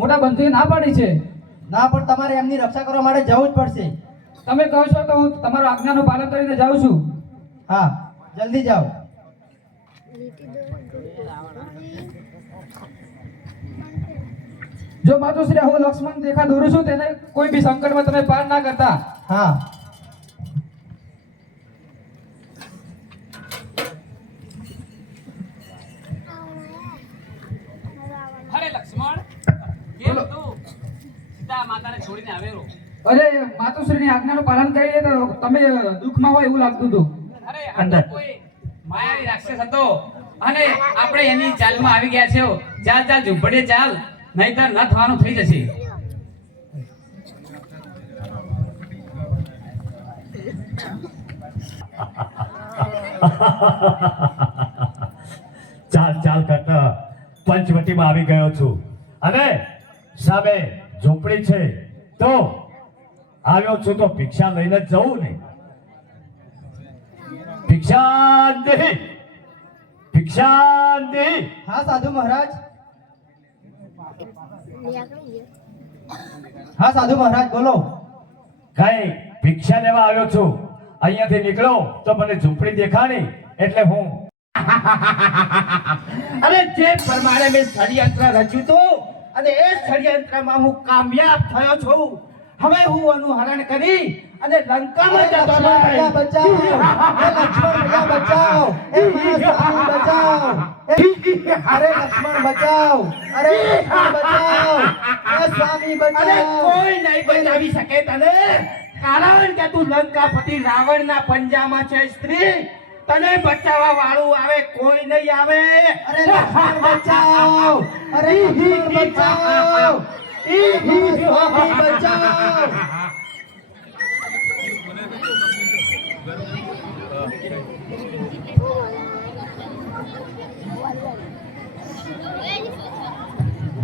મોટા બંધુએ ના પાડી છે. ના, પણ તમારે એમની રક્ષા કરવા માટે જવું જ પડશે. તમે કહો છો તો હું તમારો આજ્ઞાનું પાલન કરીને જાઉં છું. હા, જલ્દી જાઓ. જો માતુશ્રી હું લક્ષ્મણ રેખા દોરું છું તેને કોઈ બી સંકટમાં તમે પાર ના કરતા. હા. અરે લક્ષ્મણ કેમ તું સીતા માતાને છોડીને આવેલો? અરે માતુશ્રીની આજ્ઞાનું પાલન કરીને તો તમે દુઃખમાં હોય એવું લાગતું હતું. અરે આ તો કોઈ માયાવી રાક્ષસ હતો અને આપણે એની ચાલમાં આવી ગયા છે. ચાલ ચાલ ઝૂંપડે ચાલ, નહીતર ન થવાનું થઈ જશે. ચાલ ચાલ કરતા પંચવટીમાં આવી ગયો છું અને સામે ઝૂંપડી છે તો આવ્યો છું તો ભિક્ષા લઈને જ જવું ને. ભિક્ષા નહીં, ભિક્ષા નહીં. હા સાધુ મહારાજ. હા સાધુ મહારાજ, બોલો. કઈ ભિક્ષા લેવા આવ્યો છું. અહીંયાથી નીકળો તો મને ઝૂંપડી દેખાણી એટલે હું અરે જે પ્રમાણે મેં ષડયંત્ર રચ્યું હતું અને એ ષડયંત્રમાં હું કામયાબ થયો છું. હવે હું અનુહરણ કરી અને લંકામાં જતો લક્ષ્મણ બચાવ, એ લક્ષ્મણ બચાવ, એ મારા સ્વામી બચાવ, અરે લક્ષ્મણ બચાવ, અરે લક્ષ્મણ બચાવ, એ સ્વામી અરે બચાવ. કોઈ નહીં બચાવી શકે તને, કારણ કે તું લંકાપતિ રાવણના પંજામાં છે. સ્ત્રી તને બચાવવા વાળું આવે કોઈ નહીં આવે. અરે લક્ષ્મણ બચાવ, અરે લક્ષ્મણ બચાવ, મારા સ્વામી બચાવ.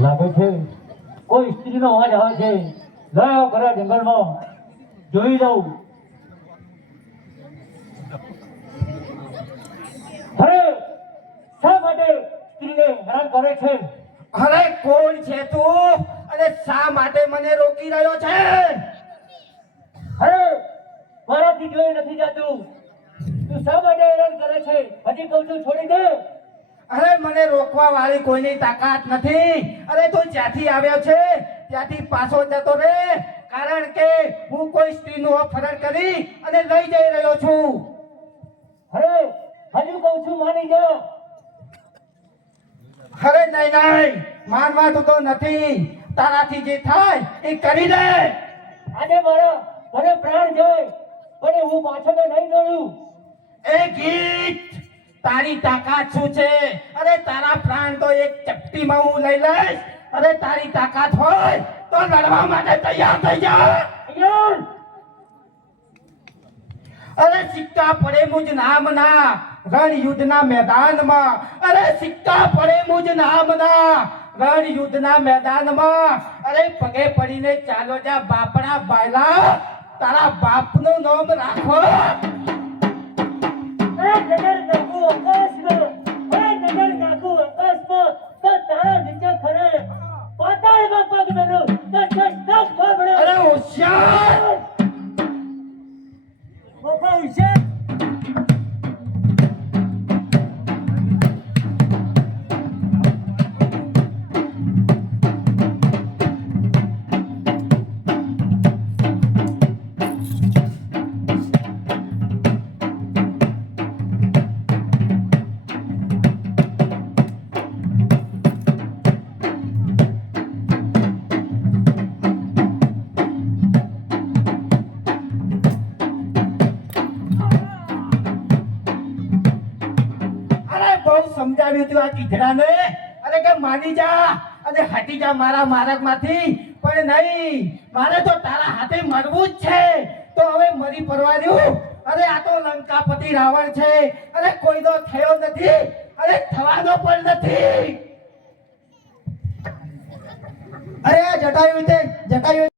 લાગે છે કોઈ સ્ત્રીનો અવાજ આવે છે. ગયો ખરા જંગલમાં જોઈ લઉં. અરે શા માટે સ્ત્રીને હેરાન કરે છે? અરે કોણ છે તું અને શા માટે મને રોકી રહ્યો છે? અરે મારાથી જોઈ નથી જતું. તું શા માટે હેરાન કરે છે? હજી કહું છું છોડી દે. અરે મને રોકવા વાળી કોઈની તાકાત નથી. અરે તું જ્યાંથી આવ્યો છે ત્યાંથી પાછો જતો રે, કારણ કે હું કોઈ સ્ત્રીનું અપહરણ કરી અને લઈ જઈ રહ્યો છું. અરે હજુ કહું છું માની જા. અરે નહીં નહીં, માનવાનું તો નથી. તારાથી જે થાય એ કરી દે. આજે મારા મને પ્રાણ જાય પણ હું પાછળ નહીં દોડું. એ ગીત તારી તાકાત શું છે? અરે તારા પ્રાણ તો એક ચપટીમાં હું લઈ લઈશ. અરે તારી તાકાત હોય તો લડવા માટે તૈયાર થઈ જા. યાર અરે સિક્કા પડે મુજ નામના રણ યુદ્ધના મેદાનમાં. અરે સિક્કા પડે મુજ નામના રણ યુદ્ધના મેદાનમાં. અરે પગે પડીને ચાલો જા બાપડા બાયલા, તારા બાપનું નામ રાખો. નજર નાખું આકાશમાં, નજર નાખું આકાશમાં તો તારા નીચે ખરે પાતાળમાં પગ મેલું તો ચસ્તક ખબરે. અરે હોશિયાર. બાપા હોશિયાર. સમજાવ્યું તું આ કીધડાને, અરે કે માની જા અને હટી જા મારા માર્ગમાંથી. પણ નહીં, મારે તો તારા હાથે મરવું જ છે. તો હવે મરી પરવાર્યું. અરે આ તો લંકાપતિ રાવણ છે. અરે કોઈનો થયો નથી, અરે થવાનો પણ નથી. અરે આ જટાયુ તે જટાયુ